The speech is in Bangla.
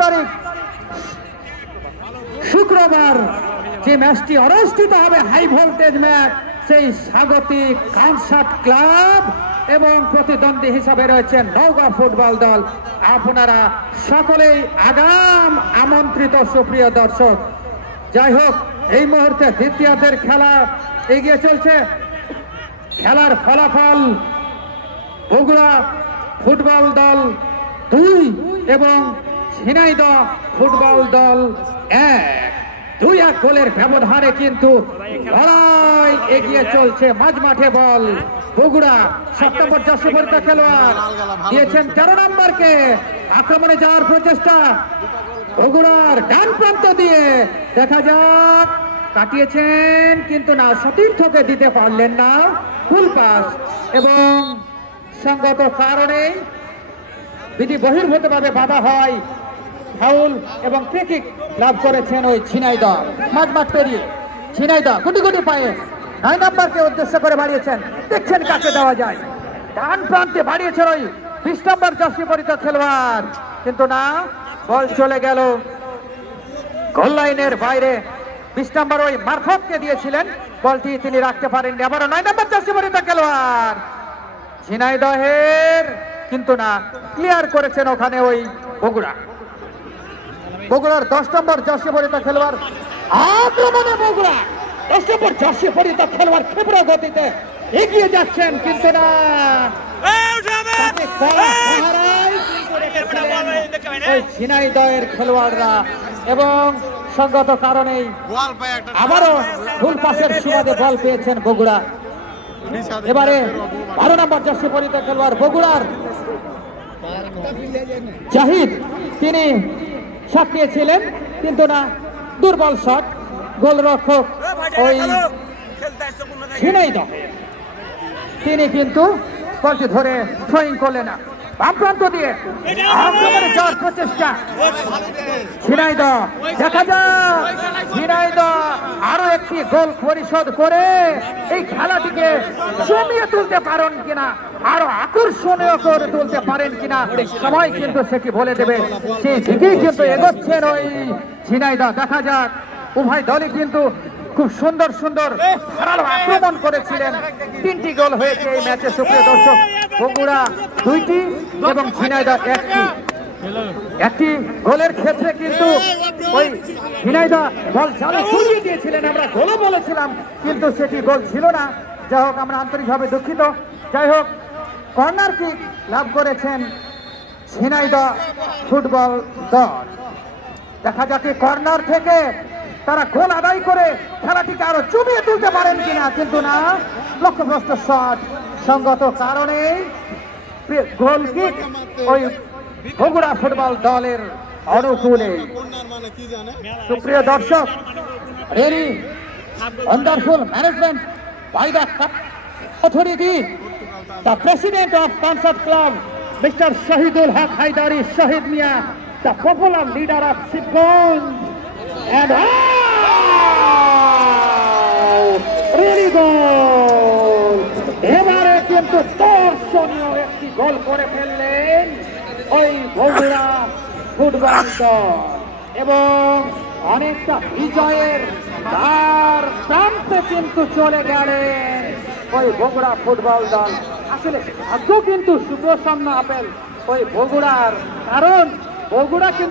তারিখ শুক্রবার যে ম্যাচটি অনুষ্ঠিত হবে হাই ভোল্টেজ ম্যাচ, সেই স্বাগতিক কনসার্ট ক্লাব এবং প্রতিদ্বন্দ্বী হিসাবে রয়েছে নওগাঁ ফুটবল দল। আপনারা সকলেই আগাম আমন্ত্রিত সুপ্রিয় দর্শক। যাই হোক, এই মুহূর্তে দ্বিতীয়ার্ধের খেলা এগিয়ে চলছে। খেলার ফলাফল বগুড়া ফুটবল দল 2 এবং ঝিনাইদহ ফুটবল দল 1 গোলের ব্যবধানে কিন্তু লড়াই এগিয়ে চলছে। মাঝ মাঠে বল বগুড়া 7 নম্বর জার্সি পরিহিত খেলোয়াড় দিয়েছেন 13 নম্বরকে। আক্রমণে যাওয়ার প্রচেষ্টা বগুড়ার ডান প্রান্ত দিয়ে, দেখা যাক, কাটিয়েছেন কিন্তু না, সতীর্থকে দিতে পারলেন না, ফুল পাস এবং সঙ্গত কারণে বিধি বহির্ভূতভাবে বাধা হয়, ফাউল এবং ফ্রি কিক লাভ করেছেন ওই ঝিনাইদহ। মাঠ পেরিয়ে ঝিনাইদহ গুটি গুটি পায়ে 9 নম্বরকে উদ্দেশ্য করে বাড়িয়েছেন, দেখছেন কাকে দেওয়া যায়। ডান প্রান্তে বাড়িয়েছেন ওই 20 নম্বর জার্সি পরিহিত খেলোয়াড়, কিন্তু না, বল চলে গেল গোল লাইনের বাইরে। 20 নম্বর ওই মারফতকে দিয়েছিলেন, বলটি তিনি রাখতে পারেননি। আবারও 9 নম্বর জার্সি পরিহিত খেলোয়াড় ঝিনাইদহের, কিন্তু না, ক্লিয়ার করেছেন ওখানে ওই বগুড়ার 10 নম্বর জার্সি পরিহিত খেলোয়াড়। আক্রমণে বগুড়া 10 নম্বর জার্সি পরিহিত খেলোয়াড় ক্ষিপ্র গতিতে এগিয়ে যাচ্ছেন, কিন্তু না, ঝিনাইদহের খেলোয়াড়রা এবং সঙ্গত কারণেই আবারও ফুল পাসের সুবাদে বল পেয়েছেন বগুড়া। এবারে 12 নম্বর জার্সি পরিহিত খেলোয়াড় বগুড়ার জাহিদ, তিনি শট নিয়েছিলেন, কিন্তু না, দুর্বল শট। গোলরক্ষক ওই ঝিনাইদহ, তিনি কিন্তু বলটি ধরে থ্রোয়িং করলেন না। বাম প্রান্ত দিয়ে আক্রমণে যাওয়ার প্রচেষ্টা ঝিনাইদহ, দেখা যাক ঝিনাইদহ আরো একটি গোল পরিশোধ করে এই খেলাটিকে জমিয়ে তুলতে পারেন কিনা, আরো আকর্ষণীয় করে তুলতে পারেন কিনা, সবাই কিন্তু সেটি বলে দেবে। সেই দিকেই কিন্তু এগোচ্ছেন ওই ঝিনাইদহ। দেখা যাক, উভয় দলই কিন্তু খুব সুন্দর ধারালো আক্রমণ করেছিলেন। 3টি গোল হয়েছে এই ম্যাচে সুপ্রিয় দর্শক। বগুড়া 2টি এবং ঝিনাইদহ 1টি গোলের ক্ষেত্রে কিন্তু ওই ঝিনাইদহ বল চালু ছড়িয়ে দিয়েছিলেন, আমরা গোলও বলেছিলাম, কিন্তু সেটি গোল ছিল না। যাই হোক, আমরা আন্তরিকভাবে দুঃখিত। যাই হোক, কর্নার কিক লাভ করেছেন ঝিনাইদহ ফুটবল দল। দেখা যাক কর্নার থেকে তারা গোল আদায় করে খেলাটিকে আরো জমিয়ে তুলতে পারেন কিনা, কিন্তু না, লক্ষ্যভ্রষ্ট শট। সঙ্গত কারণে গোল কিক ওই বগুড়া ফুটবল দলের অনুকূলে। সুপ্রিয় দর্শক, ready wonderful management by the cup authority, the president of concert club mister Shahidul Haque Haidari Shahid Mia, the popular leader of Shibganj, and really goal! এবারে কিন্তু দর্শনীয় একটি গোল করে ফেললেন ওই বগুড়া ফুটবল দল এবং অনেকটা বিজয়ের দ্বার প্রান্তে কিন্তু চলে গেলেন ওই বগুড়া ফুটবল দল। আসলে ভাগ্য কিন্তু সুপ্রসন্ন আপেল ওই বগুড়ার, কারণ বগুড়া কিন্তু